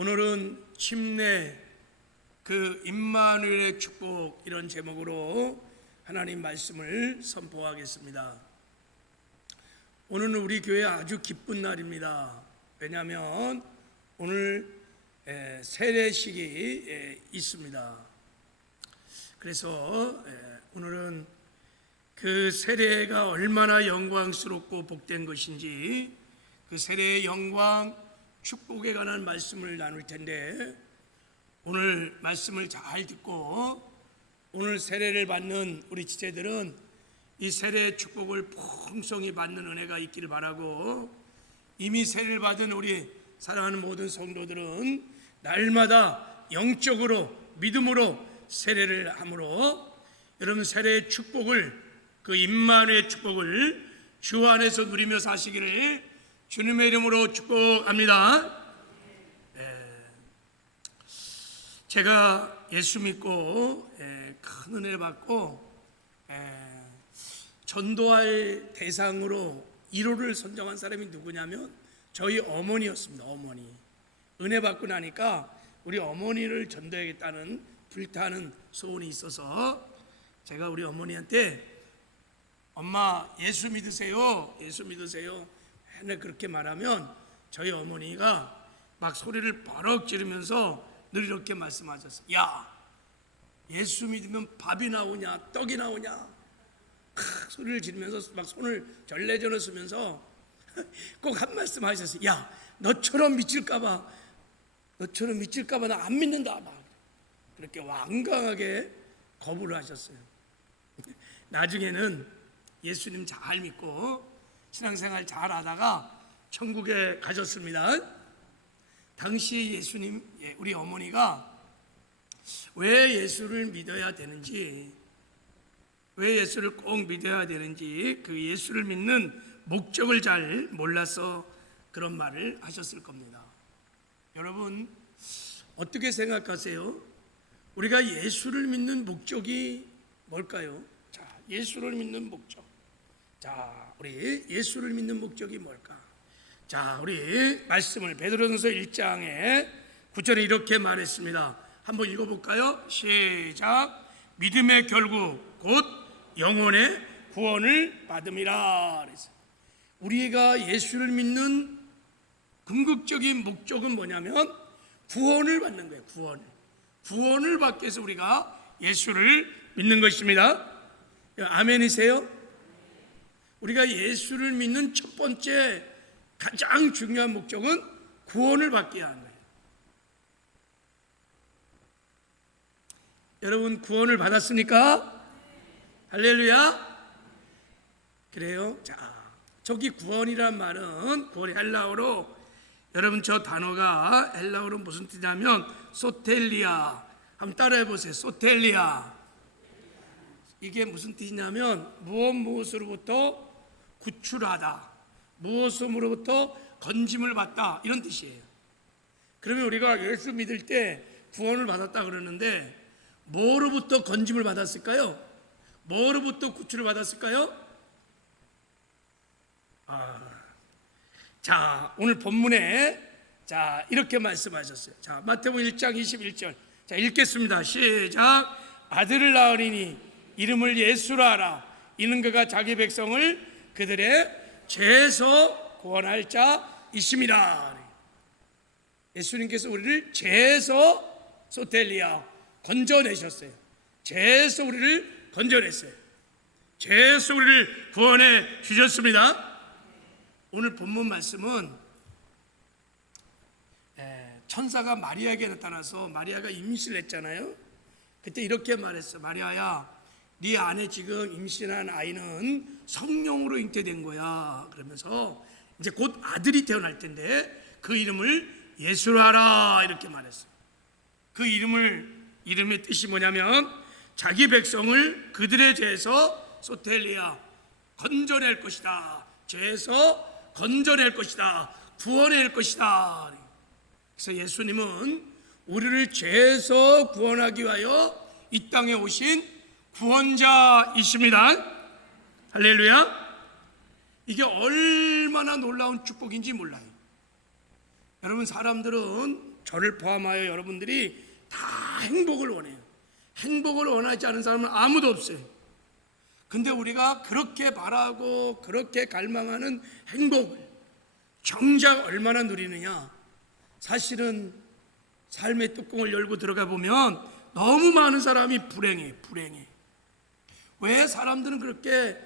오늘은 침례 그 임마누엘의 축복 이런 제목으로 하나님 말씀을 선포하겠습니다. 오늘은 우리 교회 아주 기쁜 날입니다. 왜냐하면 오늘 세례식이 있습니다. 그래서 오늘은 그 세례가 얼마나 영광스럽고 복된 것인지 그 세례의 영광 축복에 관한 말씀을 나눌 텐데, 오늘 말씀을 잘 듣고 오늘 세례를 받는 우리 지체들은 이 세례의 축복을 풍성히 받는 은혜가 있기를 바라고, 이미 세례를 받은 우리 사랑하는 모든 성도들은 날마다 영적으로 믿음으로 세례를 함으로 여러분 세례의 축복을, 그 임마누엘의 축복을 주 안에서 누리며 사시기를 주님의 이름으로 축복합니다. 제가 예수 믿고 큰 은혜를 받고 전도할 대상으로 1호를 선정한 사람이 누구냐면 저희 어머니였습니다. 어머니. 은혜 받고 나니까 우리 어머니를 전도하겠다는 불타는 소원이 있어서 제가 우리 어머니한테 엄마 예수 믿으세요, 예수 믿으세요 맨날 그렇게 말하면 저희 어머니가 막 소리를 버럭 지르면서 늘 이렇게 말씀하셨어요. 야, 예수 믿으면 밥이 나오냐 떡이 나오냐 소리를 지르면서 막 손을 절레절레 쓰면서 꼭 한 말씀 하셨어요. 야, 너처럼 미칠까봐 나 안 믿는다. 막 그렇게 완강하게 거부를 하셨어요. 나중에는 예수님 잘 믿고 신앙생활 잘 하다가 천국에 가셨습니다. 당시 예수님, 우리 어머니가 왜 예수를 믿어야 되는지, 왜 예수를 꼭 믿어야 되는지 그 예수를 믿는 목적을 잘 몰라서 그런 말을 하셨을 겁니다. 여러분 어떻게 생각하세요? 우리가 예수를 믿는 목적이 뭘까요? 자, 예수를 믿는 목적. 자, 우리 예수를 믿는 목적이 뭘까? 자, 우리 말씀을 베드로전서 1장에 9절에 이렇게 말했습니다. 한번 읽어볼까요? 시작. 믿음의 결국 곧 영혼의 구원을 받음이라. 우리가 예수를 믿는 궁극적인 목적은 뭐냐면 구원을 받는 거예요. 구원을 받기 위해서 우리가 예수를 믿는 것입니다. 아멘이세요? 우리가 예수를 믿는 첫 번째 가장 중요한 목적은 구원을 받게 하는 거예요. 여러분 구원을 받았습니까? 할렐루야. 그래요? 자, 저기 구원이란 말은 구원이 헬라어로, 여러분 저 단어가 헬라어로 무슨 뜻이냐면 소텔리아. 한번 따라해 보세요. 소텔리아. 이게 무슨 뜻이냐면 무엇으로부터 구출하다, 무엇으로부터 건짐을 받다, 이런 뜻이에요. 그러면 우리가 예수 믿을 때 구원을 받았다 그러는데 뭐로부터 건짐을 받았을까요? 뭐로부터 구출을 받았을까요? 자, 오늘 본문에 자 이렇게 말씀하셨어요. 자, 마태복음 1장 21절. 자, 읽겠습니다. 시작. 아들을 낳으리니 이름을 예수라 하라. 이는 그가 자기 백성을 그들의 죄에서 구원할 자이심이라. 예수님께서 우리를 죄에서 소텔리아 건져내셨어요. 죄에서 우리를 건져냈어요. 죄에서 우리를 구원해 주셨습니다. 오늘 본문 말씀은 천사가 마리아에게 나타나서 마리아가 임신을 했잖아요. 그때 이렇게 말했어. 마리아야, 네 안에 지금 임신한 아이는 성령으로 잉태된 거야. 그러면서 이제 곧 아들이 태어날 텐데 그 이름을 예수로 하라, 이렇게 말했어. 그 이름의 뜻이 뭐냐면 자기 백성을 그들의 죄에서 소텔리아 건져낼 것이다. 죄에서 건져낼 것이다. 구원할 것이다. 그래서 예수님은 우리를 죄에서 구원하기 위하여 이 땅에 오신 구원자이십니다. 할렐루야. 이게 얼마나 놀라운 축복인지 몰라요. 여러분 사람들은 저를 포함하여 여러분들이 다 행복을 원해요. 행복을 원하지 않은 사람은 아무도 없어요. 근데 우리가 그렇게 바라고 그렇게 갈망하는 행복을 정작 얼마나 누리느냐? 사실은 삶의 뚜껑을 열고 들어가 보면 너무 많은 사람이 불행해. 왜 사람들은 그렇게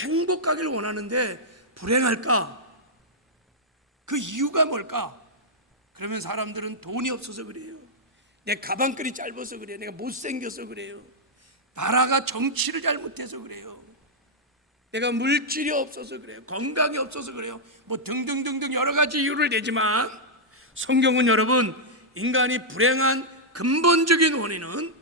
행복하기를 원하는데 불행할까? 그 이유가 뭘까? 그러면 사람들은 돈이 없어서 그래요. 내 가방끈이 짧아서 그래요. 내가 못생겨서 그래요. 나라가 정치를 잘못해서 그래요. 내가 물질이 없어서 그래요. 건강이 없어서 그래요. 뭐 등등등등 여러 가지 이유를 내지만 성경은 여러분, 인간이 불행한 근본적인 원인은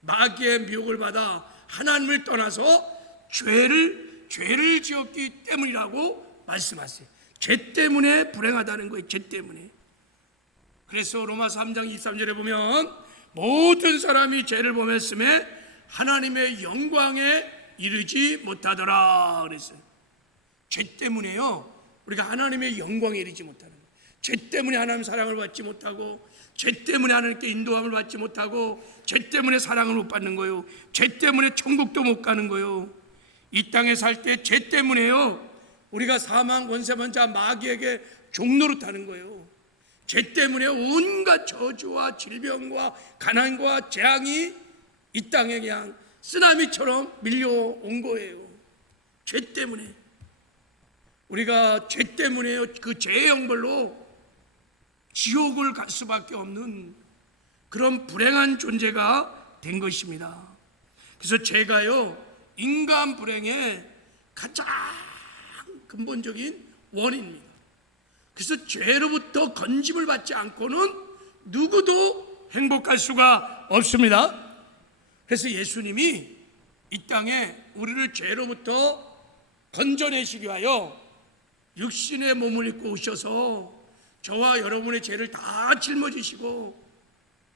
마귀의 미혹을 받아 하나님을 떠나서 죄를 지었기 때문이라고 말씀하세요. 죄 때문에 불행하다는 거예요. 죄 때문에. 그래서 로마서 3장 23절에 보면 모든 사람이 죄를 범했음에 하나님의 영광에 이르지 못하더라 그랬어요. 죄 때문에요. 우리가 하나님의 영광에 이르지 못하는 거예요. 죄 때문에 하나님 사랑을 받지 못하고, 죄 때문에 하나님께 인도함을 받지 못하고, 죄 때문에 사랑을 못 받는 거예요. 죄 때문에 천국도 못 가는 거예요. 이 땅에 살 때 죄 때문에요. 우리가 사망 권세만자 마귀에게 종노릇하는 거예요. 죄 때문에 온갖 저주와 질병과 가난과 재앙이 이 땅에 그냥 쓰나미처럼 밀려온 거예요. 죄 때문에. 우리가 죄 때문에요. 그 죄의 형벌로 지옥을 갈 수밖에 없는 그런 불행한 존재가 된 것입니다. 그래서 죄가요, 인간 불행의 가장 근본적인 원인입니다. 그래서 죄로부터 건짐을 받지 않고는 누구도 행복할 수가 없습니다. 그래서 예수님이 이 땅에 우리를 죄로부터 건져내시기 위하여 육신의 몸을 입고 오셔서 저와 여러분의 죄를 다 짊어지시고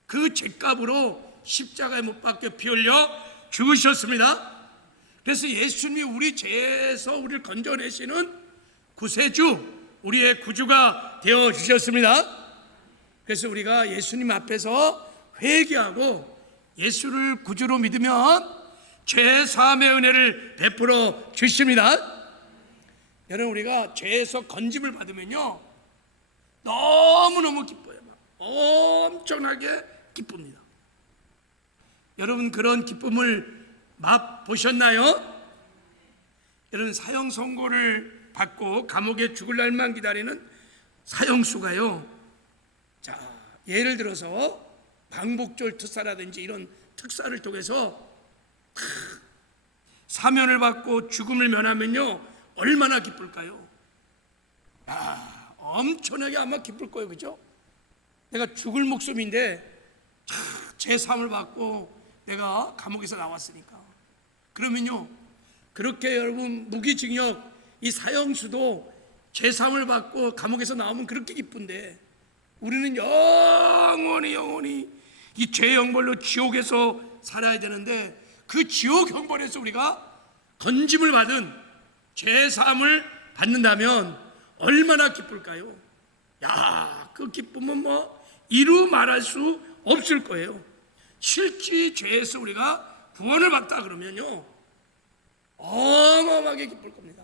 그 죄값으로 십자가에 못 박혀 피 흘려 죽으셨습니다. 그래서 예수님이 우리 죄에서 우리를 건져내시는 구세주, 우리의 구주가 되어 주셨습니다. 그래서 우리가 예수님 앞에서 회개하고 예수를 구주로 믿으면 죄 사함의 은혜를 베풀어 주십니다. 여러분, 우리가 죄에서 건짐을 받으면요 너무너무 기뻐요. 엄청나게 기쁩니다. 여러분, 그런 기쁨을 맛보셨나요? 여러분, 사형 선고를 받고 감옥에 죽을 날만 기다리는 사형수가요, 자, 예를 들어서 광복절 특사라든지 이런 특사를 통해서 사면을 받고 죽음을 면하면요 얼마나 기쁠까요? 엄청나게 아마 기쁠 거예요. 그죠? 내가 죽을 목숨인데 제3을 받고 내가 감옥에서 나왔으니까. 그러면요, 그렇게 여러분 무기징역 이 사형수도 제3을 받고 감옥에서 나오면 그렇게 기쁜데, 우리는 영원히 이 죄 형벌로 지옥에서 살아야 되는데, 그 지옥 형벌에서 우리가 건짐을 받은 제3을 받는다면 얼마나 기쁠까요? 야, 그 기쁨은 뭐 이루 말할 수 없을 거예요. 실제 죄에서 우리가 구원을 받다 그러면요 어마어마하게 기쁠 겁니다.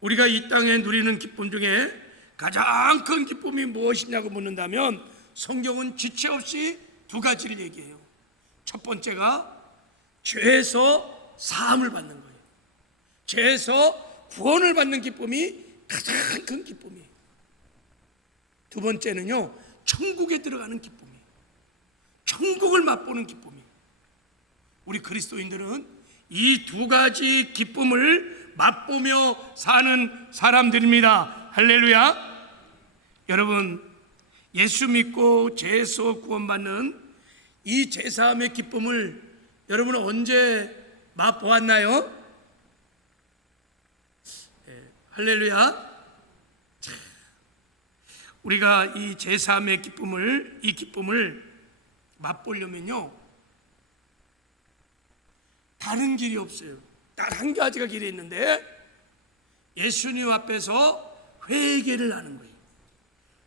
우리가 이 땅에 누리는 기쁨 중에 가장 큰 기쁨이 무엇이냐고 묻는다면 성경은 지체 없이 두 가지를 얘기해요. 첫 번째가 죄에서 사함을 받는 거예요. 죄에서 구원을 받는 기쁨이 가장 큰 기쁨이에요. 두 번째는요, 천국에 들어가는 기쁨이에요. 천국을 맛보는 기쁨이에요. 우리 그리스도인들은 이 두 가지 기쁨을 맛보며 사는 사람들입니다. 할렐루야. 여러분, 예수 믿고 죄에서 구원받는 이 제사함의 기쁨을 여러분은 언제 맛보았나요? 할렐루야. 우리가 이 제사함의 이 기쁨을 맛보려면요 다른 길이 없어요. 딱 한 가지가 길이 있는데, 예수님 앞에서 회개를 하는 거예요.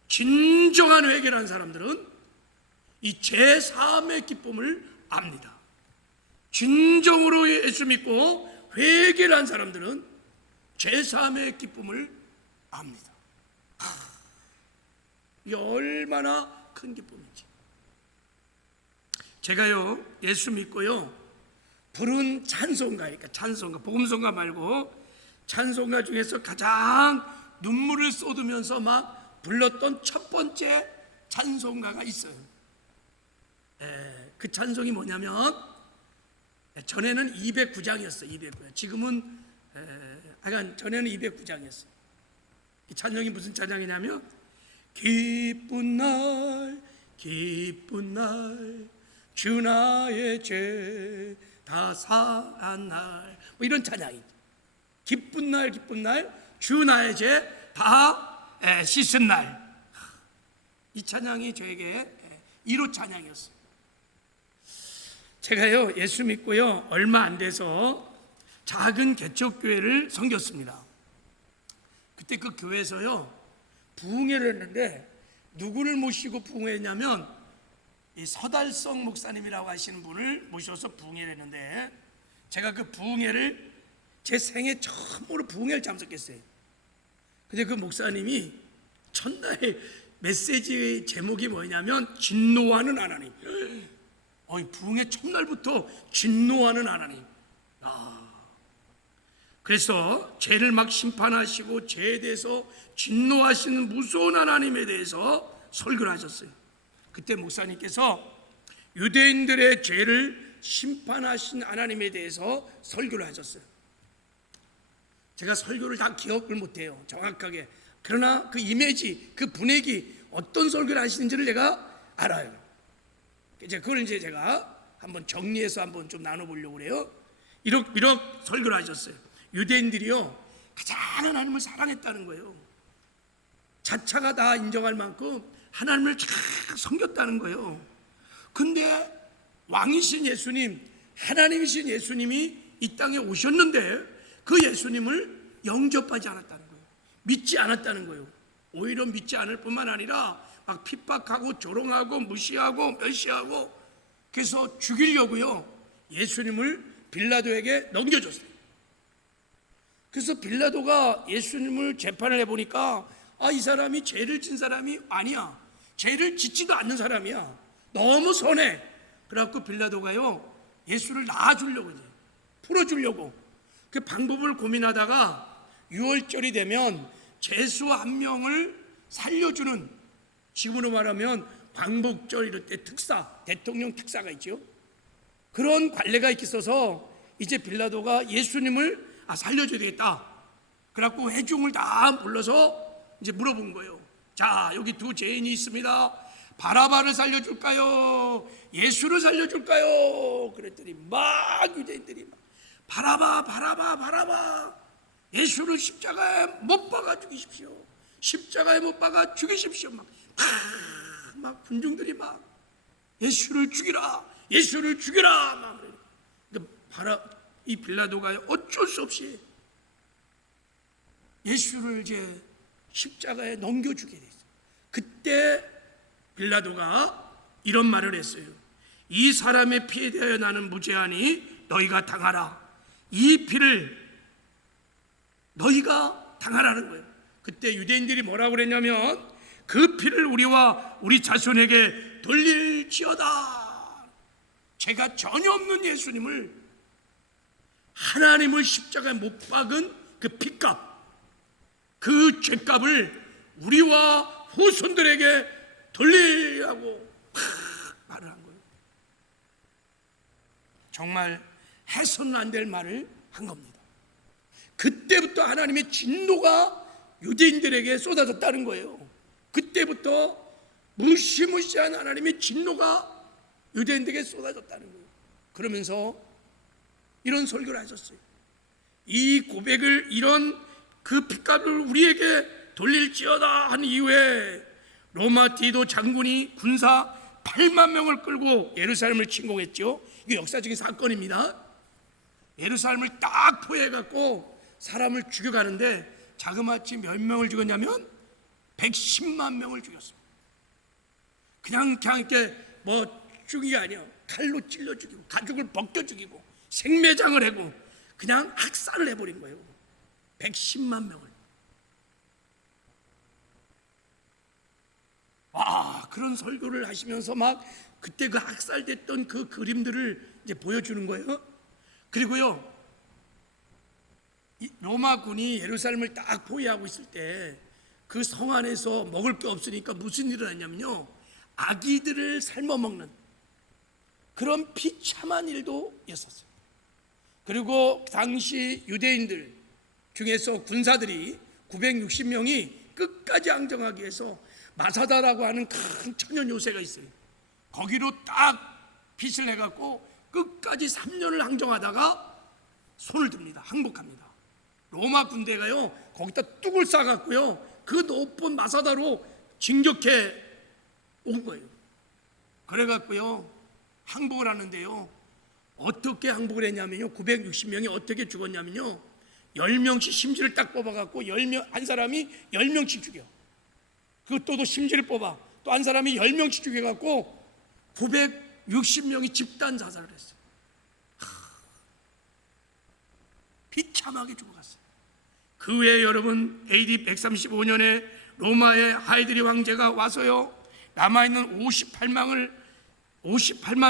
진정한 회개를 하는 사람들은 이 제3의 기쁨을 압니다. 진정으로 예수 믿고 회개를 한 사람들은 제3의 기쁨을 압니다. 이게 얼마나 큰 기쁨인지. 제가요 예수 믿고요 부른 찬송가, 그러니까 찬송가, 복음송가 말고 찬송가 중에서 가장 눈물을 쏟으면서 막 불렀던 첫 번째 찬송가가 있어요. 그 찬송이 뭐냐면, 전에는 209장이었어요. 209장. 지금은 전에는 209장이었어요. 이 찬송이 무슨 찬양이냐면, 기쁜 날 기쁜 날 주 나의 죄 다 사한 날, 뭐 이런 찬양이죠. 기쁜 날 기쁜 날 주 나의 죄 다 씻은 날. 이 찬양이 저에게 1호 찬양이었어요. 제가요 예수 믿고요 얼마 안 돼서 작은 개척교회를 섬겼습니다. 그때 그 교회에서요 부흥회를 했는데, 누구를 모시고 부흥회했냐면 이 서달성 목사님이라고 하시는 분을 모셔서 부흥회를 했는데, 제가 그 부흥회를 제 생애 처음으로 부흥회를 참석했어요. 근데 그 목사님이 첫날 메시지 제목이 뭐냐면 진노하는 하나님. 부흥회 첫날부터 진노하는 하나님. 그래서 죄를 막 심판하시고 죄에 대해서 진노하시는 무서운 하나님에 대해서 설교를 하셨어요. 그때 목사님께서 유대인들의 죄를 심판하신 하나님에 대해서 설교를 하셨어요. 제가 설교를 다 기억을 못해요, 정확하게. 그러나 그 이미지, 그 분위기, 어떤 설교를 하시는지를 내가 알아요. 그걸 이제 제가 한번 정리해서 한번 좀 나눠보려고 그래요. 이렇게 설교를 하셨어요. 유대인들이요 가장 하나님을 사랑했다는 거예요. 자차가 다 인정할 만큼 하나님을 잘 섬겼다는 거예요. 근데 왕이신 예수님, 하나님이신 예수님이 이 땅에 오셨는데 그 예수님을 영접하지 않았다는 거예요. 믿지 않았다는 거예요. 오히려 믿지 않을 뿐만 아니라 막 핍박하고 조롱하고 무시하고 멸시하고, 그래서 죽이려고요 예수님을 빌라도에게 넘겨줬어요. 그래서 빌라도가 예수님을 재판을 해보니까 이 사람이 죄를 진 사람이 아니야, 죄를 짓지도 않는 사람이야, 너무 선해. 그래갖고 빌라도가요 예수를 낳아주려고, 이제 풀어주려고 그 방법을 고민하다가 6월절이 되면 죄수 한 명을 살려주는, 지금으로 말하면 광복절 이럴 때 특사, 대통령 특사가 있죠. 그런 관례가 있어서 이제 빌라도가 예수님을 살려줘야 되겠다. 그래갖고 회중을 다 불러서 이제 물어본 거예요. 자, 여기 두 죄인이 있습니다. 바라바를 살려줄까요? 예수를 살려줄까요? 그랬더니 막 유대인들이 막 바라바 예수를 십자가에 못 박아 죽이십시오. 십자가에 못 박아 죽이십시오. 막 군중들이 막 예수를 죽이라, 예수를 죽이라 막 그러니까 이 빌라도가 어쩔 수 없이 예수를 이제 십자가에 넘겨주게 됐어요. 그때 빌라도가 이런 말을 했어요. 이 사람의 피에 대하여 나는 무죄하니 너희가 당하라. 이 피를 너희가 당하라는 거예요. 그때 유대인들이 뭐라고 그랬냐면 그 피를 우리와 우리 자손에게 돌릴지어다. 죄가 전혀 없는 예수님을, 하나님을 십자가에 못 박은 그 피값, 그 죄값을 우리와 후손들에게 돌리라고 말을 한 거예요. 정말 해서는 안 될 말을 한 겁니다. 그때부터 하나님의 진노가 유대인들에게 쏟아졌다는 거예요. 그때부터 무시무시한 하나님의 진노가 유대인들에게 쏟아졌다는 거예요. 그러면서 이런 설교를 하셨어요. 이 고백을, 이런 그 핏값을 우리에게 돌릴지어다 한 이후에 로마 디도 장군이 군사 8만 명을 끌고 예루살렘을 침공했죠. 이게 역사적인 사건입니다. 예루살렘을 딱 포위해갖고 사람을 죽여가는데 자그마치 몇 명을 죽였냐면 110만 명을 죽였습니다. 그냥 이렇게 뭐 죽인 게 아니에요. 칼로 찔러 죽이고 가죽을 벗겨 죽이고 생매장을 하고 그냥 학살을 해버린 거예요. 110만 명을. 그런 설교를 하시면서 막 그때 그 학살됐던 그 그림들을 이제 보여주는 거예요. 그리고요, 로마군이 예루살렘을 딱 포위하고 있을 때 그 성 안에서 먹을 게 없으니까 무슨 일을 했냐면요, 아기들을 삶아 먹는 그런 비참한 일도 있었어요. 그리고 당시 유대인들 중에서 군사들이 960명이 끝까지 항정하기 위해서 마사다라고 하는 큰 천연 요새가 있어요. 거기로 딱 빚을 내갖고 끝까지 3년을 항정하다가 손을 듭니다. 항복합니다. 로마 군대가요 거기다 뚝을 싸갖고요 그 높은 마사다로 진격해 온 거예요. 그래갖고요 항복을 하는데요, 어떻게 항복을 했냐면요, 960명이 어떻게 죽었냐면요, 10명씩 심지를 딱 뽑아갖고 10명, 한 사람이 10명씩 죽여. 그것도 또 심지를 뽑아 또 한 사람이 10명씩 죽여갖고 960명이 집단 자살을 했어요. 비참하게 죽어갔어요. 그 외에 여러분, AD 135년에 로마의 하이드리 황제가 와서요 남아있는 58만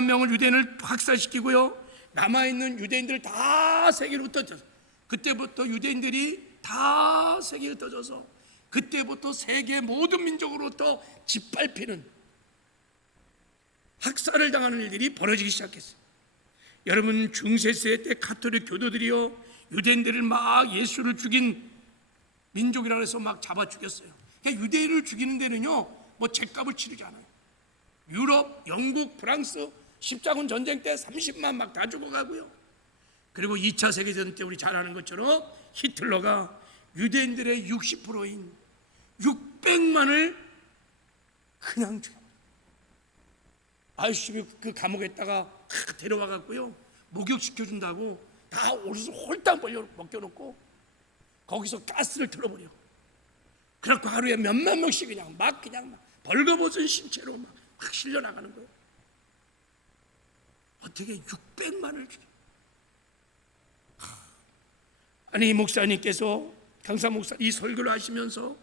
명을 유대인을 학살시키고요, 남아있는 유대인들을 다 세계로 흩어졌어요. 그때부터 유대인들이 다 세계로 흩어져서 그때부터 세계 모든 민족으로부터 짓밟히는 학살을 당하는 일들이 벌어지기 시작했어요. 여러분, 중세시대 때 가톨릭 교도들이요 유대인들을 막 예수를 죽인 민족이라 해서 막 잡아 죽였어요. 그러니까 유대인을 죽이는 데는요 뭐 죗값을 치르지 않아요. 유럽, 영국, 프랑스 십자군 전쟁 때 30만 막 다 죽어가고요. 그리고 2차 세계대전 때 우리 잘 아는 것처럼 히틀러가 유대인들의 60%인 600만을 그냥 죽여. 아이슈비 그 감옥에다가 데려와 갖고요 목욕시켜 준다고 다 옷을 홀딱 벗겨놓고 거기서 가스를 틀어버려. 그래갖고 하루에 몇만 명씩 그냥 막 벌거벗은 신체로 막 실려 나가는 거예요. 어떻게 600만을 죽여? 아니, 목사님께서 강사 목사 이 설교를 하시면서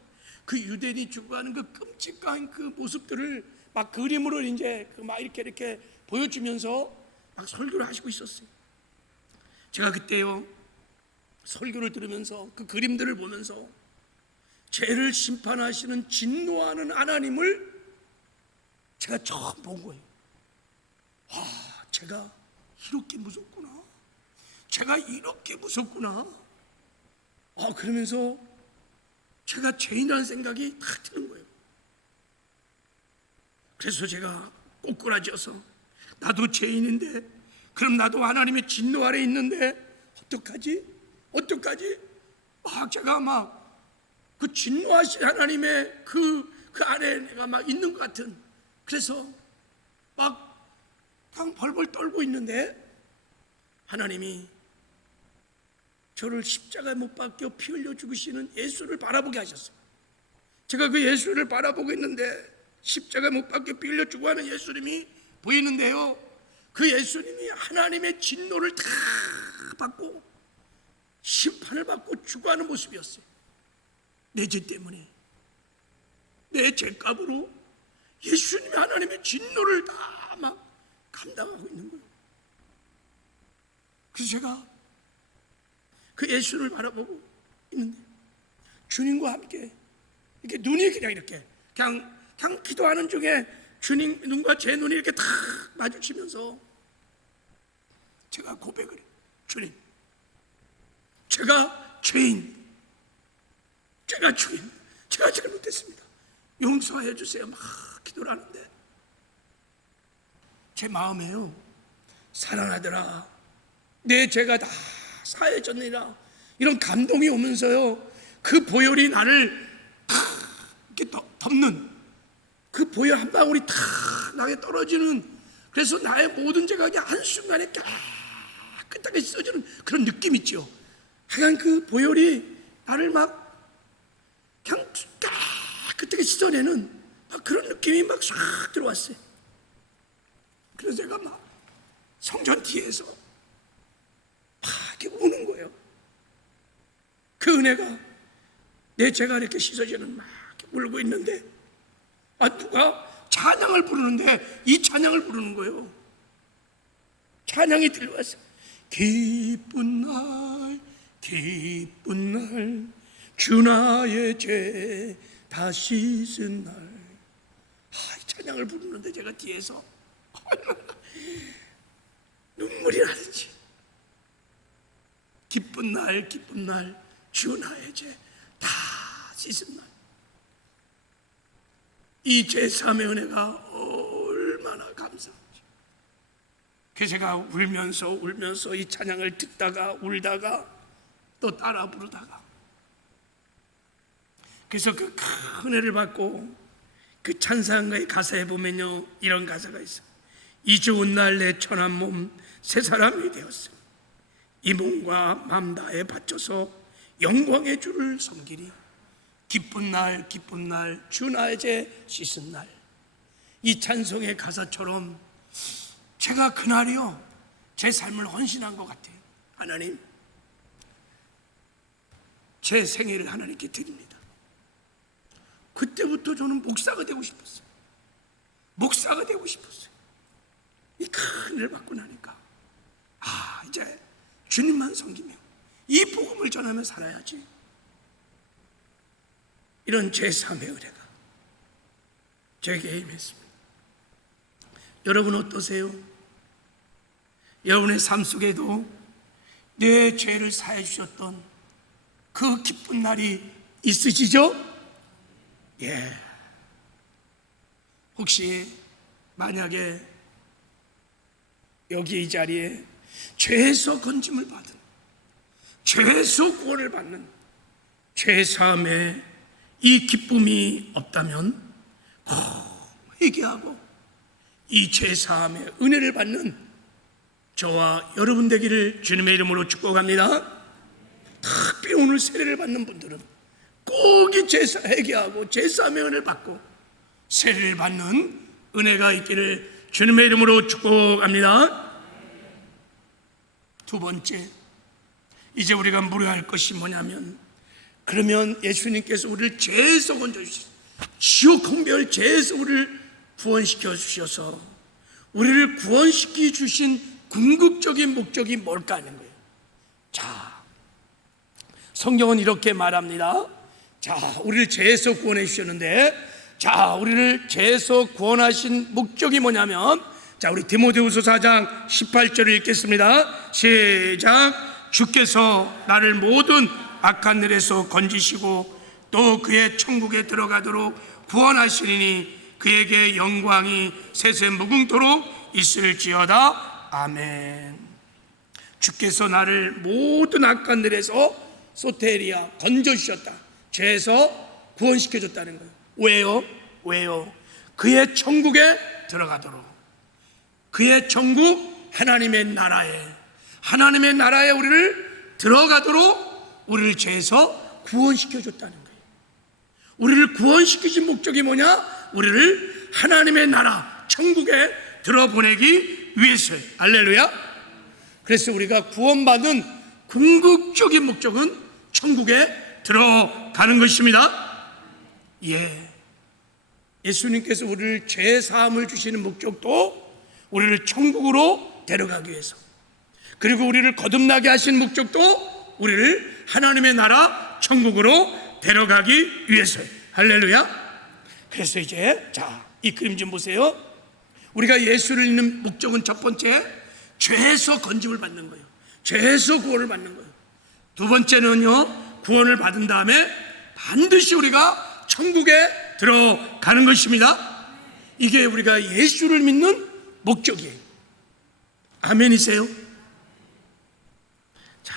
그 유대인이 죽어가는 그 끔찍한 그 모습들을 막 그림으로 이제 막 이렇게 보여주면서 막 설교를 하시고 있었어요. 제가 그때요 설교를 들으면서 그 그림들을 보면서 죄를 심판하시는 진노하는 하나님을 제가 처음 본 거예요. 제가 이렇게 무섭구나. 제가 이렇게 무섭구나. 그러면서 제가 죄인이라는 생각이 다 드는 거예요. 그래서 제가 꼬꾸라져서 나도 죄인인데, 그럼 나도 하나님의 진노 아래 있는데 어떡하지? 제가 그 진노하신 하나님의 그 안에 내가 막 있는 것 같은, 그래서 그냥 벌벌 떨고 있는데 하나님이 저를 십자가에 못 박혀 피 흘려 죽으시는 예수를 바라보게 하셨어요. 제가 그 예수를 바라보고 있는데 십자가에 못 박혀 피 흘려 죽어가는 예수님이 보이는데요, 그 예수님이 하나님의 진노를 다 받고 심판을 받고 죽어가는 모습이었어요. 내 죄 때문에, 내 죄값으로 예수님이 하나님의 진노를 다 막 감당하고 있는 거예요. 그래서 제가 그 예수를 바라보고 있는데 주님과 함께 이렇게 눈이 그냥 기도하는 중에 주님 눈과 제 눈이 이렇게 탁 마주치면서 제가 고백을 해요. 주님, 제가 죄인, 제가 잘못했습니다. 용서해 주세요. 막 기도를 하는데 제 마음에요, 사랑하더라, 내 죄가 다 사해졌느니라, 이런 감동이 오면서요 그 보혈이 나를 탁 이렇게 덮는, 그 보혈 한 방울이 탁 나게 떨어지는, 그래서 나의 모든 죄가 그냥 한순간에 깨끗하게 씻어지는 그런 느낌 있죠. 하여간 그 보혈이 나를 막 그냥 깨끗하게 씻어내는 막 그런 느낌이 막 싹 들어왔어요. 그래서 제가 막 성전 뒤에서 막 이렇게 우는 거예요. 그 은혜가 내 제가 이렇게 씻어지는 막 이렇게 울고 있는데 누가 찬양을 부르는데 이 찬양을 부르는 거예요. 찬양이 들려왔어요. 기쁜 날 기쁜 날 주 나의 죄 다 씻은 날. 이 찬양을 부르는데 제가 뒤에서 눈물이 나는지. 기쁜 날 기쁜 날 주 나의 죄 다 씻은 날. 이 죄사함의 은혜가 얼마나 감사한지. 그래서 제가 울면서 이 찬양을 듣다가 울다가 또 따라 부르다가, 그래서 그 큰 은혜를 받고 그 찬송가의 가사에 보면요, 이런 가사가 있어요. 이 좋은 날 내 천한 몸 새 사람이 되었음. 이 몸과 마음 다해 바쳐서 영광의 주를 섬기리. 기쁜 날 기쁜 날 주 나의 죄 씻은 날. 이 찬송의 가사처럼 제가 그날이요 제 삶을 헌신한 것 같아요. 하나님, 제 생애를 하나님께 드립니다. 그때부터 저는 목사가 되고 싶었어요. 목사가 되고 싶었어요. 이 큰 일을 받고 나니까 이제 주님만 섬기며 이 복음을 전하며 살아야지. 이런 제3의 은혜가 저에게 임했습니다. 여러분 어떠세요? 여러분의 삶 속에도 내 죄를 사해 주셨던 그 기쁜 날이 있으시죠? 예. 혹시 만약에 여기 이 자리에 죄에서 건짐을 받은, 죄에서 구원을 받는 죄사함의 이 기쁨이 없다면 회개하고 이 죄사함의 은혜를 받는 저와 여러분 되기를 주님의 이름으로 축복합니다. 특히 오늘 세례를 받는 분들은 꼭 이 회개하고 죄사함의 은혜를 받고 세례를 받는 은혜가 있기를 주님의 이름으로 축복합니다. 두 번째, 이제 우리가 물어야 할 것이 뭐냐면, 그러면 예수님께서 우리를 죄에서 건져주셔서, 지옥 홍별 죄에서 우리를 구원시켜 주셔서 우리를 구원시켜 주신 궁극적인 목적이 뭘까 하는 거예요. 자, 성경은 이렇게 말합니다. 자, 우리를 죄에서 구원해 주셨는데, 자, 우리를 죄에서 구원하신 목적이 뭐냐면, 자, 우리 디모데후서 4장 18절을 읽겠습니다. 시작. 주께서 나를 모든 악한 일에서 건지시고 또 그의 천국에 들어가도록 구원하시리니 그에게 영광이 세세 무궁토록 있을지어다. 아멘. 주께서 나를 모든 악한 일에서 소테리아 건져주셨다. 죄에서 구원시켜줬다는 거예요. 왜요? 그의 천국에 들어가도록. 그의 천국, 하나님의 나라에 우리를 들어가도록 우리를 죄에서 구원시켜줬다는 거예요. 우리를 구원시키신 목적이 뭐냐? 우리를 하나님의 나라, 천국에 들어보내기 위해서예요. 할렐루야. 그래서 우리가 구원받은 궁극적인 목적은 천국에 들어가는 것입니다. 예수님께서 우리를 죄 사함을 주시는 목적도 우리를 천국으로 데려가기 위해서, 그리고 우리를 거듭나게 하신 목적도 우리를 하나님의 나라 천국으로 데려가기 위해서예요. 할렐루야. 그래서 이제 이 그림 좀 보세요. 우리가 예수를 믿는 목적은 첫 번째, 죄에서 건짐을 받는 거예요. 죄에서 구원을 받는 거예요. 두 번째는요, 구원을 받은 다음에 반드시 우리가 천국에 들어가는 것입니다. 이게 우리가 예수를 믿는 목적이에요. 아멘이세요? 자,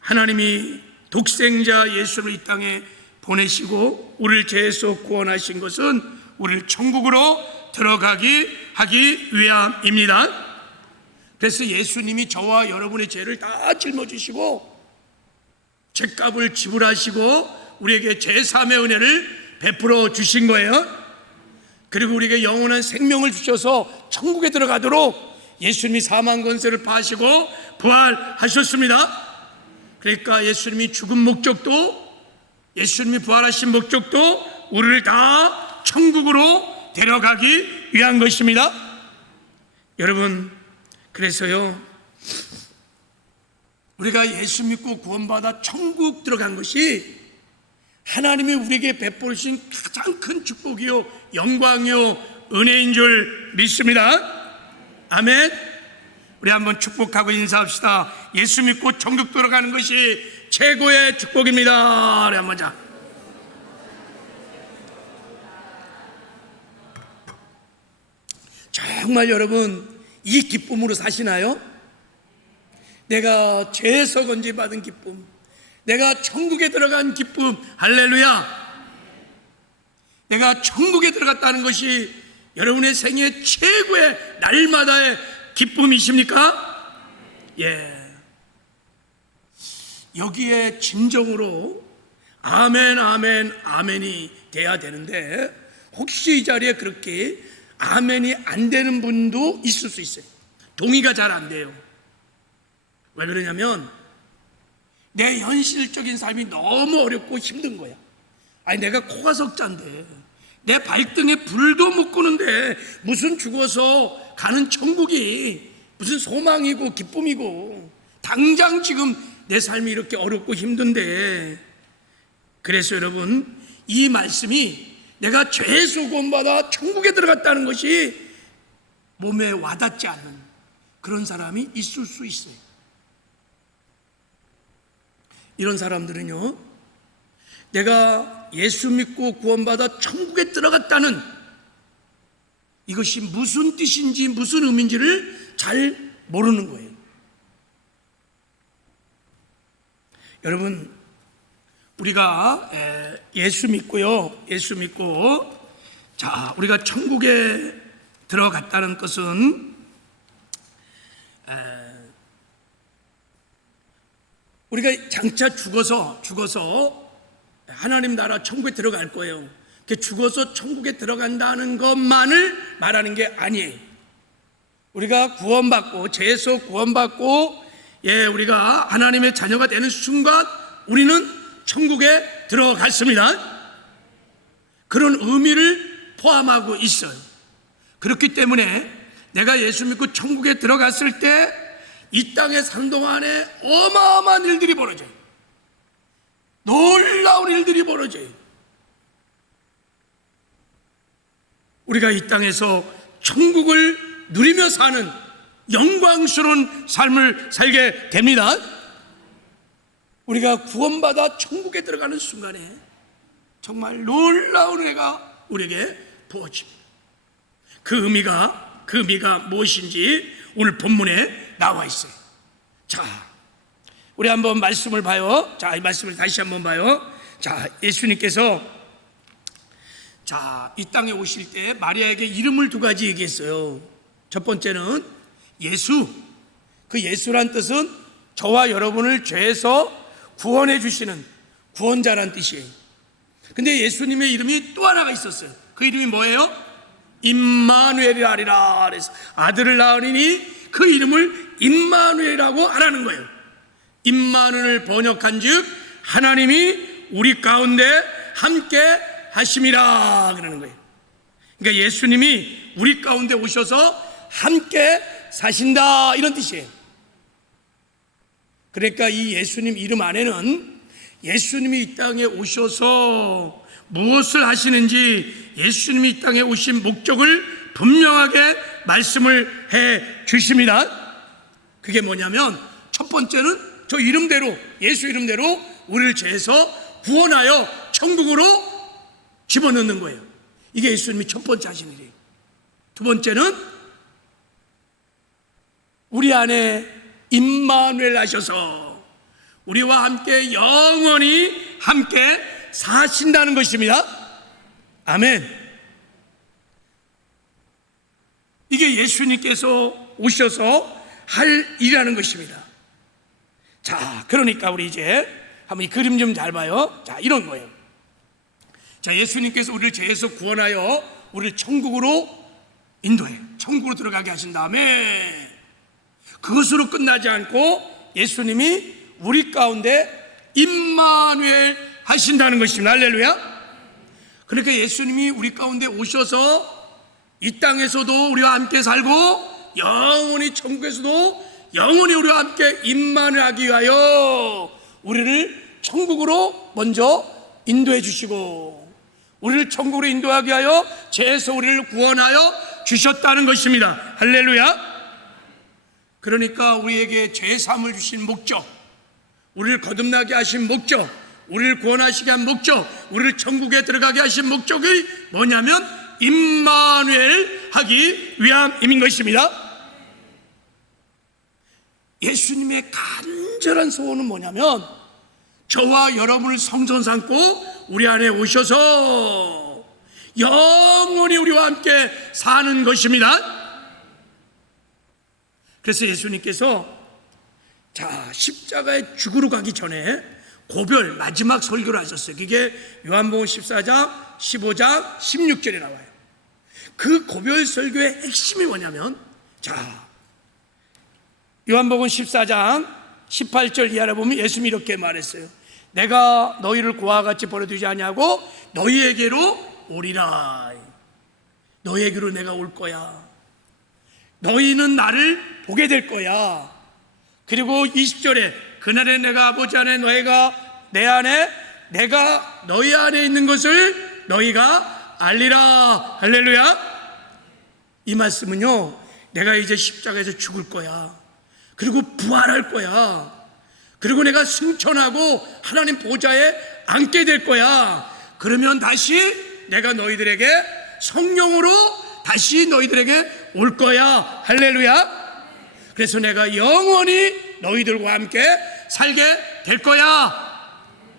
하나님이 독생자 예수를 이 땅에 보내시고 우리를 죄에서 구원하신 것은 우리를 천국으로 들어가기 하기 위함입니다. 그래서 예수님이 저와 여러분의 죄를 다 짊어지시고 죄값을 지불하시고 우리에게 제3의 은혜를 베풀어 주신 거예요. 그리고 우리에게 영원한 생명을 주셔서 천국에 들어가도록 예수님이 사망 권세를 파하시고 부활하셨습니다. 그러니까 예수님이 죽은 목적도, 예수님이 부활하신 목적도 우리를 다 천국으로 데려가기 위한 것입니다. 여러분, 그래서요, 우리가 예수 믿고 구원받아 천국 들어간 것이 하나님이 우리에게 베푸신 가장 큰 축복이요, 영광이요, 은혜인 줄 믿습니다. 아멘. 우리 한번 축복하고 인사합시다. 예수 믿고 천국 들어가는 것이 최고의 축복입니다. 우리 한번 자. 정말 여러분, 이 기쁨으로 사시나요? 내가 죄에서 건지받은 기쁨, 내가 천국에 들어간 기쁨, 할렐루야. 내가 천국에 들어갔다는 것이 여러분의 생애 최고의 날마다의 기쁨이십니까? 예. 여기에 진정으로 아멘, 아멘, 아멘이 돼야 되는데, 혹시 이 자리에 그렇게 아멘이 안 되는 분도 있을 수 있어요. 동의가 잘 안 돼요. 왜 그러냐면 내 현실적인 삶이 너무 어렵고 힘든 거야. 아니, 내가 코가 석자인데, 내 발등에 불도 못 끄는데 무슨 죽어서 가는 천국이 무슨 소망이고 기쁨이고, 당장 지금 내 삶이 이렇게 어렵고 힘든데. 그래서 여러분, 이 말씀이 내가 죄에서 구원받아 천국에 들어갔다는 것이 몸에 와닿지 않는 그런 사람이 있을 수 있어요. 이런 사람들은요, 내가 예수 믿고 구원받아 천국에 들어갔다는 이것이 무슨 뜻인지 무슨 의미인지를 잘 모르는 거예요. 여러분, 우리가 예수 믿고요, 예수 믿고 자, 우리가 천국에 들어갔다는 것은 우리가 장차 죽어서 하나님 나라 천국에 들어갈 거예요. 죽어서 천국에 들어간다는 것만을 말하는 게 아니에요. 우리가 구원받고, 죄에서 구원받고, 우리가 하나님의 자녀가 되는 순간 우리는 천국에 들어갔습니다. 그런 의미를 포함하고 있어요. 그렇기 때문에 내가 예수 믿고 천국에 들어갔을 때 이 땅에 사는 동안에 어마어마한 일들이 벌어져요. 놀라운 일들이 벌어져요. 우리가 이 땅에서 천국을 누리며 사는 영광스러운 삶을 살게 됩니다. 우리가 구원받아 천국에 들어가는 순간에 정말 놀라운 은혜가 우리에게 부어집니다. 그 의미가 무엇인지 오늘 본문에 나와 있어요. 자, 우리 한번 말씀을 봐요. 자, 이 말씀을 다시 한번 봐요. 자, 예수님께서 이 땅에 오실 때 마리아에게 이름을 두 가지 얘기했어요. 첫 번째는 예수. 그 예수란 뜻은 저와 여러분을 죄에서 구원해 주시는 구원자란 뜻이에요. 근데 예수님의 이름이 또 하나가 있었어요. 그 이름이 뭐예요? 임마누엘이라. 그래서 아들을 낳으니 그 이름을 임마누엘이라고 하라는 거예요. 임마누엘을 번역한 즉 하나님이 우리 가운데 함께 하심이라 그러는 거예요. 그러니까 예수님이 우리 가운데 오셔서 함께 사신다, 이런 뜻이에요. 그러니까 이 예수님 이름 안에는 예수님이 이 땅에 오셔서 무엇을 하시는지, 예수님이 이 땅에 오신 목적을 분명하게 말씀을 해 주십니다. 그게 뭐냐면, 첫 번째는 저 이름대로, 예수 이름대로 우리를 죄에서 구원하여 천국으로 집어넣는 거예요. 이게 예수님이 첫 번째 하신 일이에요. 두 번째는 우리 안에 임마누엘 하셔서 우리와 함께 영원히 함께 사신다는 것입니다. 아멘. 이게 예수님께서 오셔서 할 일이라는 것입니다. 자, 그러니까 우리 이제 한번 이 그림 좀 잘 봐요. 자, 이런 거예요. 자, 예수님께서 우리를 죄에서 구원하여 우리를 천국으로 인도해 천국으로 들어가게 하신 다음에 그것으로 끝나지 않고 예수님이 우리 가운데 임마누엘 하신다는 것입니다. 할렐루야. 그러니까 예수님이 우리 가운데 오셔서 이 땅에서도 우리와 함께 살고 영원히 천국에서도 영원히 우리와 함께 임마누엘 하기 위하여 우리를 천국으로 먼저 인도해 주시고 우리를 천국으로 인도하기 위하여 죄에서 우리를 구원하여 주셨다는 것입니다. 할렐루야. 그러니까 우리에게 죄 사함을 주신 목적, 우리를 거듭나게 하신 목적, 우리를 구원하시게 한 목적, 우리를 천국에 들어가게 하신 목적이 뭐냐면 임마누엘 하기 위함인 것입니다. 예수님의 간절한 소원은 뭐냐면 저와 여러분을 성전 삼고 우리 안에 오셔서 영원히 우리와 함께 사는 것입니다. 그래서 예수님께서 십자가에 죽으러 가기 전에 고별 마지막 설교를 하셨어요. 그게 요한복음 14장 15장 16절에 나와요. 그 고별 설교의 핵심이 뭐냐면 요한복음 14장 18절 이하를 보면 예수님이 이렇게 말했어요. 내가 너희를 고아와 같이 버려두지 아니하고 너희에게로 오리라. 너희에게로 내가 올 거야. 너희는 나를 보게 될 거야. 그리고 20절에 그날에 내가 아버지 안에 너희가 내 안에 내가 너희 안에 있는 것을 너희가 알리라. 할렐루야. 이 말씀은요, 내가 이제 십자가에서 죽을 거야. 그리고 부활할 거야. 그리고 내가 승천하고 하나님 보좌에 앉게 될 거야. 그러면 다시 내가 너희들에게 성령으로 다시 너희들에게 올 거야. 할렐루야. 그래서 내가 영원히 너희들과 함께 살게 될 거야.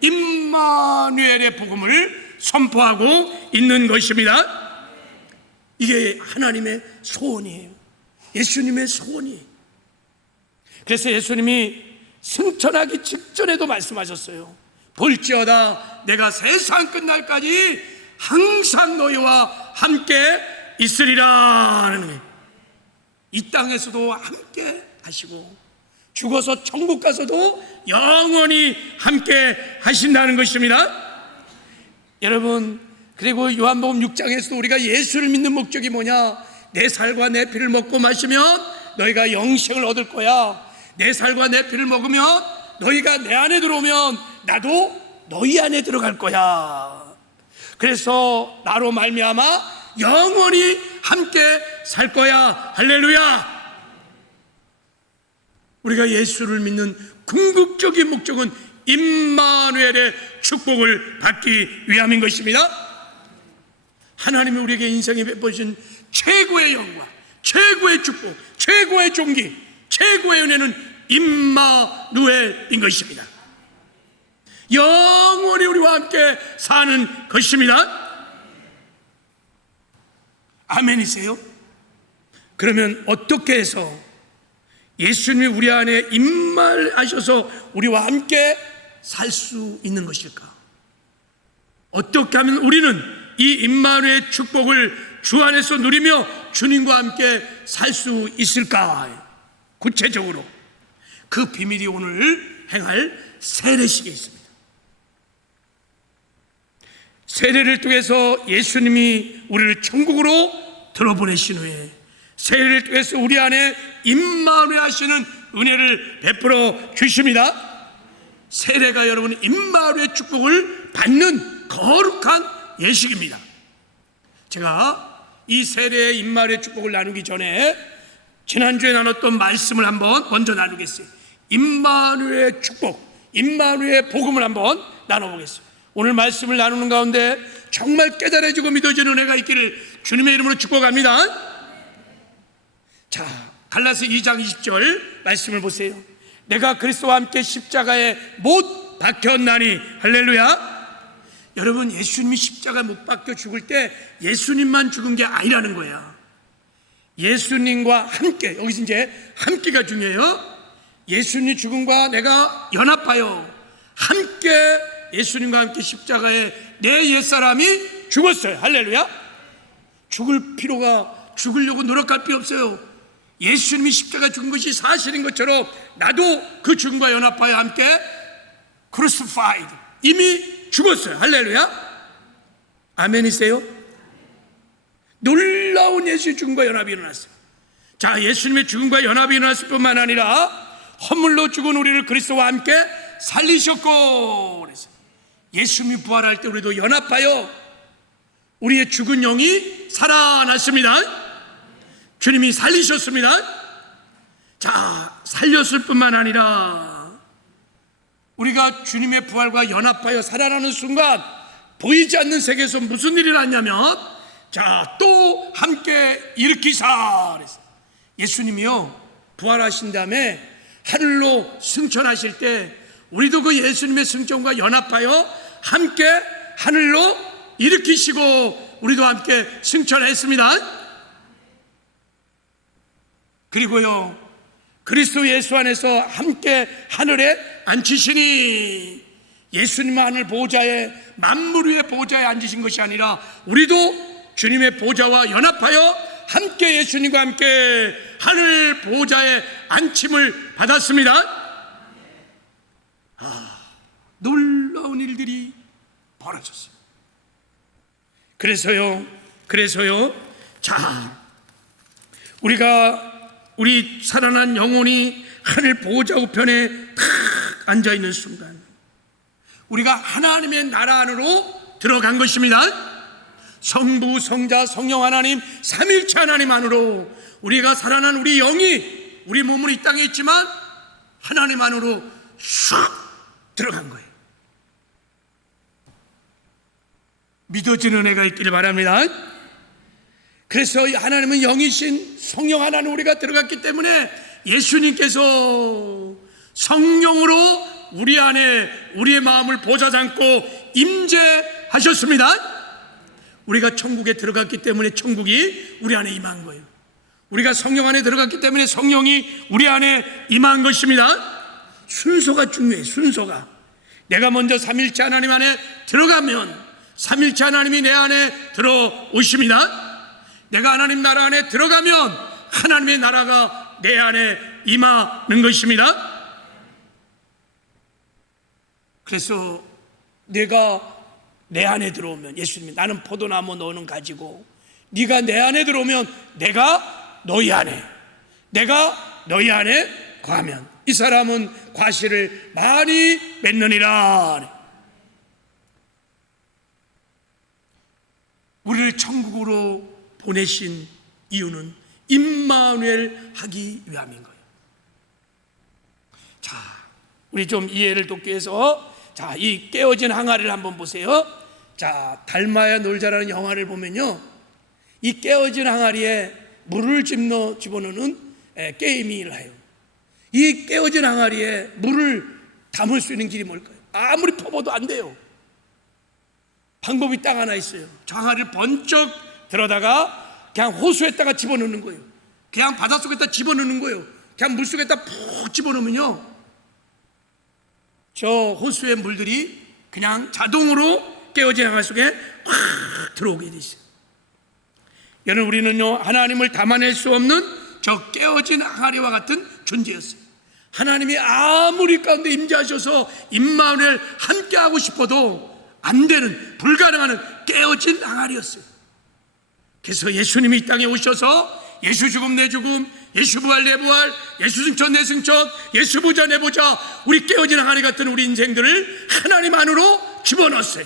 임마누엘의 복음을 선포하고 있는 것입니다. 이게 하나님의 소원이에요. 예수님의 소원이에요. 그래서 예수님이 승천하기 직전에도 말씀하셨어요. 볼지어다 내가 세상 끝날까지 항상 너희와 함께 있으리라 하는 거예요. 이 땅에서도 함께 하시고 죽어서 천국 가서도 영원히 함께 하신다는 것입니다. 여러분, 그리고 요한복음 6장에서도 우리가 예수를 믿는 목적이 뭐냐? 내 살과 내 피를 먹고 마시면 너희가 영생을 얻을 거야. 내 살과 내 피를 먹으면 너희가 내 안에 들어오면 나도 너희 안에 들어갈 거야. 그래서 나로 말미암아 영원히 함께 살 거야. 할렐루야. 우리가 예수를 믿는 궁극적인 목적은 임마누엘의 축복을 받기 위함인 것입니다. 하나님이 우리에게 인생에 베푸신 최고의 영광, 최고의 축복, 최고의 존귀, 최고의 은혜는 임마누엘인 것입니다. 영원히 우리와 함께 사는 것입니다. 아멘이세요? 그러면 어떻게 해서 예수님이 우리 안에 임말하셔서 우리와 함께 살 수 있는 것일까? 어떻게 하면 우리는 이 임마누엘의 축복을 주 안에서 누리며 주님과 함께 살 수 있을까? 구체적으로 그 비밀이 오늘 행할 세례식에 있습니다. 세례를 통해서 예수님이 우리를 천국으로 들어보내신 후에 세례를 통해서 우리 안에 임마누엘 하시는 은혜를 베풀어 주십니다. 세례가 여러분 임마누엘 축복을 받는 거룩한 예식입니다. 제가 이 세례의 임마누엘 축복을 나누기 전에 지난주에 나눴던 말씀을 한번 먼저 나누겠어요. 임마누엘의 축복, 임마누엘의 복음을 한번 나눠보겠습니다. 오늘 말씀을 나누는 가운데 정말 깨달아지고 믿어지는 은혜가 있기를 주님의 이름으로 축복합니다. 자, 갈라서 2장 20절 말씀을 보세요. 내가 그리스도와 함께 십자가에 못 박혔나니. 할렐루야. 여러분, 예수님이 십자가에 못 박혀 죽을 때 예수님만 죽은 게 아니라는 거야. 예수님과 함께, 여기서 이제 함께가 중요해요. 예수님 죽음과 내가 연합하여 함께 예수님과 함께 십자가에 내 옛사람이 죽었어요. 할렐루야. 죽으려고 노력할 필요 없어요. 예수님이 십자가 죽은 것이 사실인 것처럼 나도 그 죽음과 연합하여 함께 crucified, 이미 죽었어요. 할렐루야. 아멘이세요? 놀라운 예수의 죽음과 연합이 일어났어요. 자, 예수님의 죽음과 연합이 일어났을 뿐만 아니라 허물로 죽은 우리를 그리스도와 함께 살리셨고, 그래서 예수님이 부활할 때 우리도 연합하여 우리의 죽은 영이 살아났습니다. 주님이 살리셨습니다. 자, 살렸을 뿐만 아니라 우리가 주님의 부활과 연합하여 살아나는 순간 보이지 않는 세계에서 무슨 일이 났냐면, 자, 또 함께 일으키사. 그래서 예수님이요 부활하신 다음에 하늘로 승천하실 때 우리도 그 예수님의 승천과 연합하여 함께 하늘로 일으키시고 우리도 함께 승천했습니다. 그리고요 그리스도 예수 안에서 함께 하늘에 앉히시니, 예수님 하늘 보좌에, 만물 위의 보좌에 앉으신 것이 아니라 우리도 주님의 보좌와 연합하여 함께 예수님과 함께 하늘 보좌에 앉힘을 받았습니다. 놀라운 일들이 벌어졌어요. 그래서요 자, 우리 살아난 영혼이 하늘 보좌 우편에 탁 앉아있는 순간 우리가 하나님의 나라 안으로 들어간 것입니다. 성부, 성자, 성령 하나님, 삼일체 하나님 안으로 우리가 살아난 우리 영이, 우리 몸은 이 땅에 있지만 하나님 안으로 슉 들어간 거예요. 믿어지는 은혜가 있기를 바랍니다. 그래서 하나님은 영이신 성령 하나는 우리가 들어갔기 때문에 예수님께서 성령으로 우리 안에 우리의 마음을 보좌삼고 임재하셨습니다. 우리가 천국에 들어갔기 때문에 천국이 우리 안에 임한 거예요. 우리가 성령 안에 들어갔기 때문에 성령이 우리 안에 임한 것입니다. 순서가 중요해요. 순서가. 내가 먼저 삼일체 하나님 안에 들어가면 삼일체 하나님이 내 안에 들어오십니다. 내가 하나님 나라 안에 들어가면 하나님의 나라가 내 안에 임하는 것입니다. 그래서 내가 내 안에 들어오면, 예수님이 나는 포도나무 너는 가지고, 네가 내 안에 들어오면 내가 너희 안에, 내가 너희 안에 거하면 이 사람은 과실을 많이 맺느니라. 우리를 천국으로 보내신 이유는 임마누엘 하기 위함인 거예요. 자, 우리 좀 이해를 돕기 위해서, 자, 이 깨어진 항아리를 한번 보세요. 자, 달마야 놀자라는 영화를 보면요, 이 깨어진 항아리에 물을 집어넣는 게임을 해요. 이 깨어진 항아리에 물을 담을 수 있는 길이 뭘까요? 아무리 퍼봐도 안 돼요. 방법이 딱 하나 있어요. 저 항아리를 번쩍 들어다가 그냥 호수에다가 집어넣는 거예요. 그냥 바닷속에다 집어넣는 거예요. 그냥 물속에다 푹 집어넣으면요, 저 호수의 물들이 그냥 자동으로 깨어진 항아리 속에 확 들어오게 돼 있어요. 여러분, 우리는요 하나님을 담아낼 수 없는 저 깨어진 항아리와 같은 존재였어요. 하나님이 아무리 가운데 임재하셔서 임마누엘 함께하고 싶어도 안 되는, 불가능한 깨어진 항아리였어요. 그래서 예수님이 이 땅에 오셔서 예수 죽음 내 죽음, 예수 부활 내 부활, 예수 승천 내 승천, 예수 보좌 내 보좌, 우리 깨어진 항아리 같은 우리 인생들을 하나님 안으로 집어넣었어요.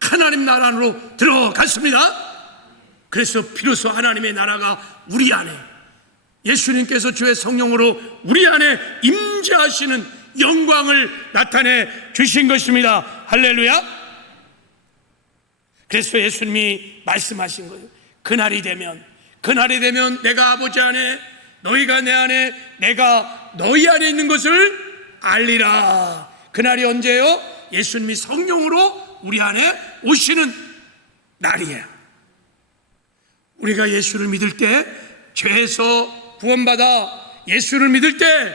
하나님 나라 안으로 들어갔습니다. 그래서 비로소 하나님의 나라가 우리 안에, 예수님께서 주의 성령으로 우리 안에 임재하시는 영광을 나타내 주신 것입니다. 할렐루야. 그래서 예수님이 말씀하신 거예요. 그날이 되면 내가 아버지 안에, 너희가 내 안에, 내가 너희 안에 있는 것을 알리라. 그날이 언제요? 예수님이 성령으로 우리 안에 오시는 날이에요. 우리가 예수를 믿을 때, 죄에서 구원받아 예수를 믿을 때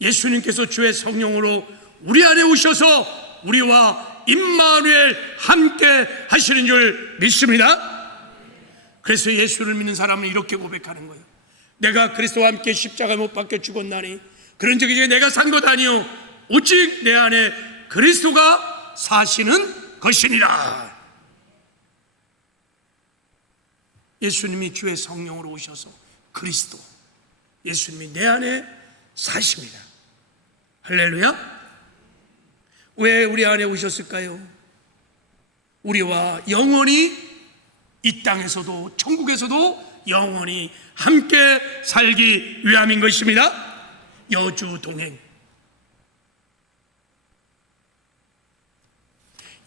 예수님께서 주의 성령으로 우리 안에 오셔서 우리와 임마누엘 함께 하시는 줄 믿습니다. 그래서 예수를 믿는 사람은 이렇게 고백하는 거예요. 내가 그리스도와 함께 십자가 못 박혀 죽었나니 그런즉 이제 내가 산 것 아니요 오직 내 안에 그리스도가 사시는 것이니라. 예수님이 주의 성령으로 오셔서 그리스도, 예수님이 내 안에 사십니다. 할렐루야. 왜 우리 안에 오셨을까요? 우리와 영원히 이 땅에서도 천국에서도 영원히 함께 살기 위함인 것입니다. 여주 동행.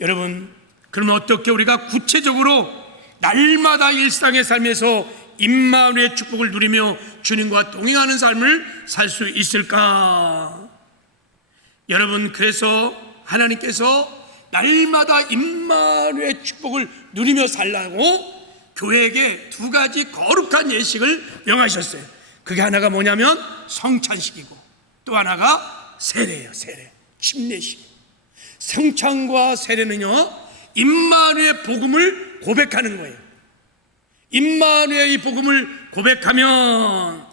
여러분, 그러면 어떻게 우리가 구체적으로 날마다 일상의 삶에서 임마누엘의 축복을 누리며 주님과 동행하는 삶을 살 수 있을까? 여러분, 그래서 하나님께서 날마다 임마누엘의 축복을 누리며 살라고 교회에게 두 가지 거룩한 예식을 명하셨어요. 그게 하나가 뭐냐면 성찬식이고 또 하나가 세례예요. 세례, 침례식. 성찬과 세례는요, 임마누엘의 복음을 고백하는 거예요. 임마누엘의 이 복음을 고백하면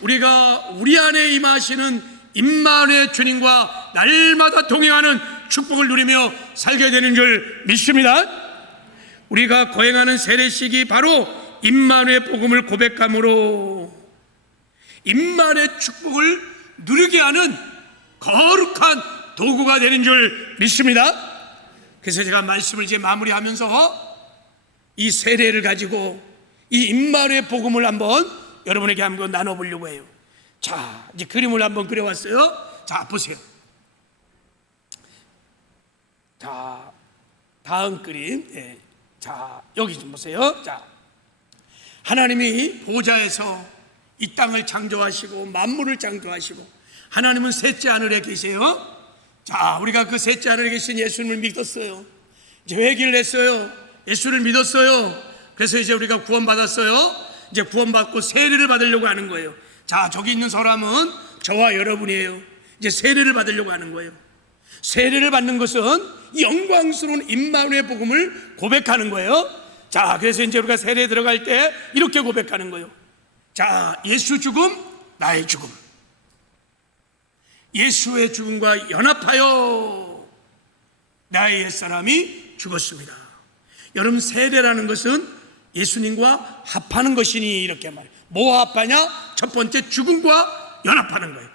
우리가 우리 안에 임하시는 임마누엘 주님과 날마다 동행하는 축복을 누리며 살게 되는 줄 믿습니다. 우리가 거행하는 세례식이 바로 임마누엘 복음을 고백함으로 임마누엘 축복을 누리게 하는 거룩한 도구가 되는 줄 믿습니다. 그래서 제가 말씀을 이제 마무리하면서 이 세례를 가지고 이 임마누엘 복음을 한번 여러분에게 한번 나눠보려고 해요. 자, 이제 그림을 한번 그려왔어요. 자, 보세요. 자, 다음 그림. 네. 자, 여기 좀 보세요. 자, 하나님이 보좌에서 이 땅을 창조하시고 만물을 창조하시고 하나님은 셋째 하늘에 계세요. 자, 우리가 그 셋째 하늘에 계신 예수님을 믿었어요. 이제 회개를 했어요. 예수를 믿었어요. 그래서 이제 우리가 구원받았어요. 이제 구원받고 세례를 받으려고 하는 거예요. 자, 저기 있는 사람은 저와 여러분이에요. 이제 세례를 받으려고 하는 거예요. 세례를 받는 것은 이 영광스러운 임마누엘 복음을 고백하는 거예요. 자, 그래서 이제 우리가 세례에 들어갈 때 이렇게 고백하는 거예요. 자, 예수 죽음, 나의 죽음. 예수의 죽음과 연합하여 나의 옛사람이 죽었습니다. 여러분, 세례라는 것은 예수님과 합하는 것이니 이렇게 말해요. 뭐 합하냐? 첫 번째 죽음과 연합하는 거예요.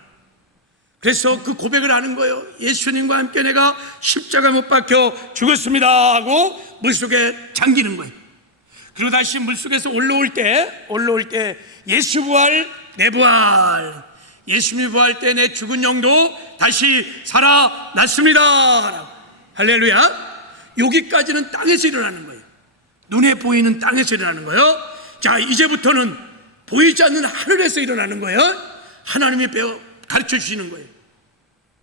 그래서 그 고백을 하는 거예요. 예수님과 함께 내가 십자가 못 박혀 죽었습니다 하고 물속에 잠기는 거예요. 그리고 다시 물속에서 올라올 때 예수 부활, 내 부활. 예수님이 부활 때 내 죽은 영도 다시 살아났습니다. 할렐루야. 여기까지는 땅에서 일어나는 거예요. 눈에 보이는 땅에서 일어나는 거예요. 자, 이제부터는 보이지 않는 하늘에서 일어나는 거예요. 하나님이 가르쳐 주시는 거예요.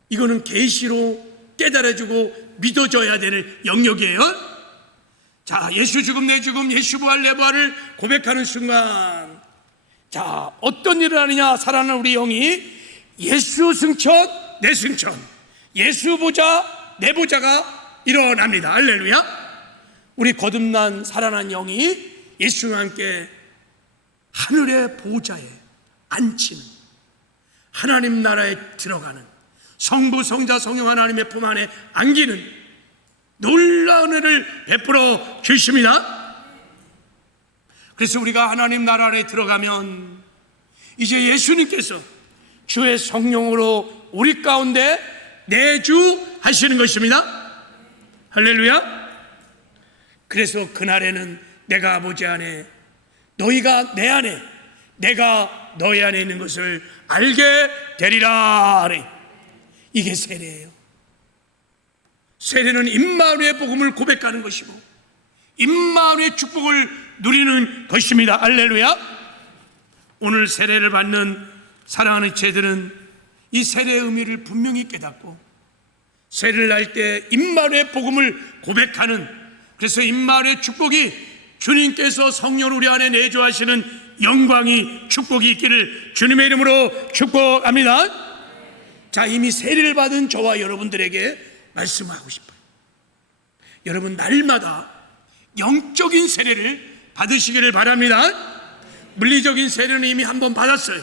이거는 계시로 깨달아주고 믿어져야 될 영역이에요. 자, 예수 죽음 내 죽음, 예수 부활 내 부활을 고백하는 순간, 자, 어떤 일을 하느냐? 살아난 우리 영이 예수 승천 내 승천, 예수 보좌 내 보좌가 일어납니다. 할렐루야. 우리 거듭난 살아난 영이 예수와 함께 하늘의 보좌에 앉히는, 하나님 나라에 들어가는, 성부 성자 성령 하나님의 품 안에 안기는 놀라운 은혜를 베풀어 주십니다. 그래서 우리가 하나님 나라 안에 들어가면 이제 예수님께서 주의 성령으로 우리 가운데 내주하시는 것입니다. 할렐루야. 그래서 그날에는 내가 아버지 안에, 너희가 내 안에, 내가 너희 안에 있는 것을 알게 되리라. 이게 세례예요. 세례는 임마누엘 복음을 고백하는 것이고 임마누엘 축복을 누리는 것입니다. 할렐루야. 오늘 세례를 받는 사랑하는 제들은 이 세례의 의미를 분명히 깨닫고 세례를 할 때 임마누엘 복음을 고백하는, 그래서 임마누엘 축복이 주님께서 성령을 우리 안에 내주하시는 영광이, 축복이 있기를 주님의 이름으로 축복합니다. 자, 이미 세례를 받은 저와 여러분들에게 말씀하고 싶어요. 여러분, 날마다 영적인 세례를 받으시기를 바랍니다. 물리적인 세례는 이미 한번 받았어요.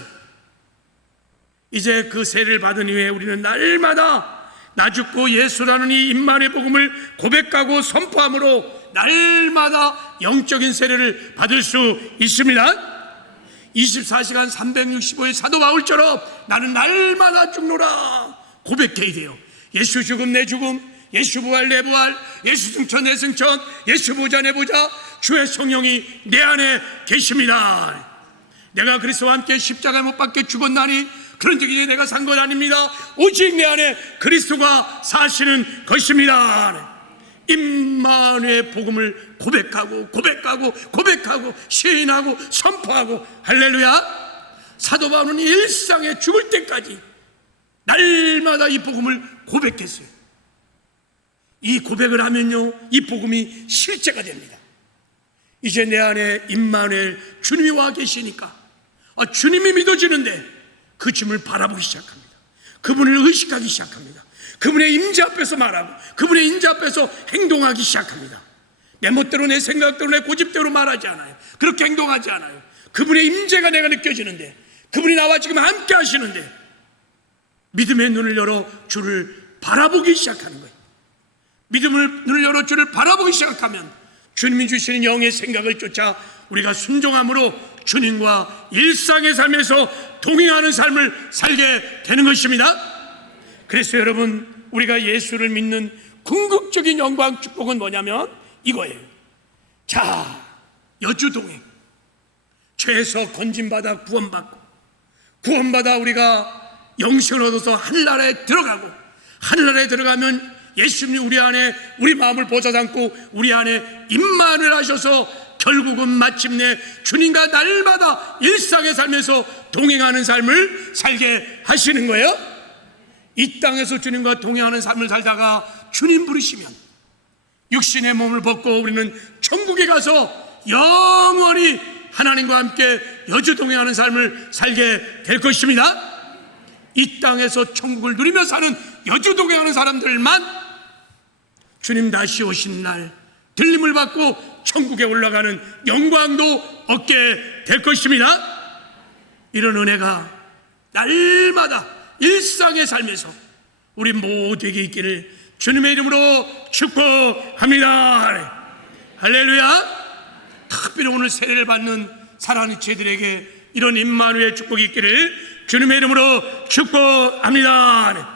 이제 그 세례를 받은 이후에 우리는 날마다 나 죽고 예수라는 이 임마누엘 복음을 고백하고 선포함으로 날마다 영적인 세례를 받을 수 있습니다. 24시간 365일 사도 바울처럼 나는 날마다 죽노라 고백해야 돼요. 예수 죽음 내 죽음, 예수 부활 내 부활, 예수 승천 내 승천, 예수 보좌 내 보좌, 주의 성령이 내 안에 계십니다. 내가 그리스도와 함께 십자가에 못 박혀 죽었나니 그런즉 이제 내가 산 것 아닙니다. 오직 내 안에 그리스도가 사시는 것입니다. 임마누엘 복음을 고백하고 시인하고 선포하고, 할렐루야. 사도 바울은 일상에 죽을 때까지 날마다 이 복음을 고백했어요. 이 고백을 하면요, 이 복음이 실제가 됩니다. 이제 내 안에 임마누엘 주님이 와 계시니까 주님이 믿어지는데 그 주님을 바라보기 시작합니다. 그분을 의식하기 시작합니다. 그분의 임재 앞에서 말하고 그분의 임재 앞에서 행동하기 시작합니다. 내 멋대로, 내 생각대로, 내 고집대로 말하지 않아요. 그렇게 행동하지 않아요. 그분의 임재가 내가 느껴지는데, 그분이 나와 지금 함께 하시는데 믿음의 눈을 열어 주를 바라보기 시작하는 거예요. 믿음을 눈을 열어 주를 바라보기 시작하면 주님이 주시는 영의 생각을 쫓아 우리가 순종함으로 주님과 일상의 삶에서 동행하는 삶을 살게 되는 것입니다. 그래서 여러분, 우리가 예수를 믿는 궁극적인 영광 축복은 뭐냐면 이거예요. 자, 여주동행, 죄에서 건진받아 구원받아 우리가 영생을 얻어서 하늘나라에 들어가고, 하늘나라에 들어가면 예수님이 우리 안에 우리 마음을 보좌삼고 우리 안에 임마누엘 하셔서 결국은 마침내 주님과 날마다 일상의 삶에서 동행하는 삶을 살게 하시는 거예요. 이 땅에서 주님과 동행하는 삶을 살다가 주님 부르시면 육신의 몸을 벗고 우리는 천국에 가서 영원히 하나님과 함께 여주동행하는 삶을 살게 될 것입니다. 이 땅에서 천국을 누리며 사는 여주동행하는 사람들만 주님 다시 오신 날 들림을 받고 천국에 올라가는 영광도 얻게 될 것입니다. 이런 은혜가 날마다 일상의 삶에서 우리 모두에게 있기를 주님의 이름으로 축복합니다. 할렐루야. 특별히 오늘 세례를 받는 사랑하는 제들에게 이런 임마누엘 축복이 있기를 주님의 이름으로 축복합니다.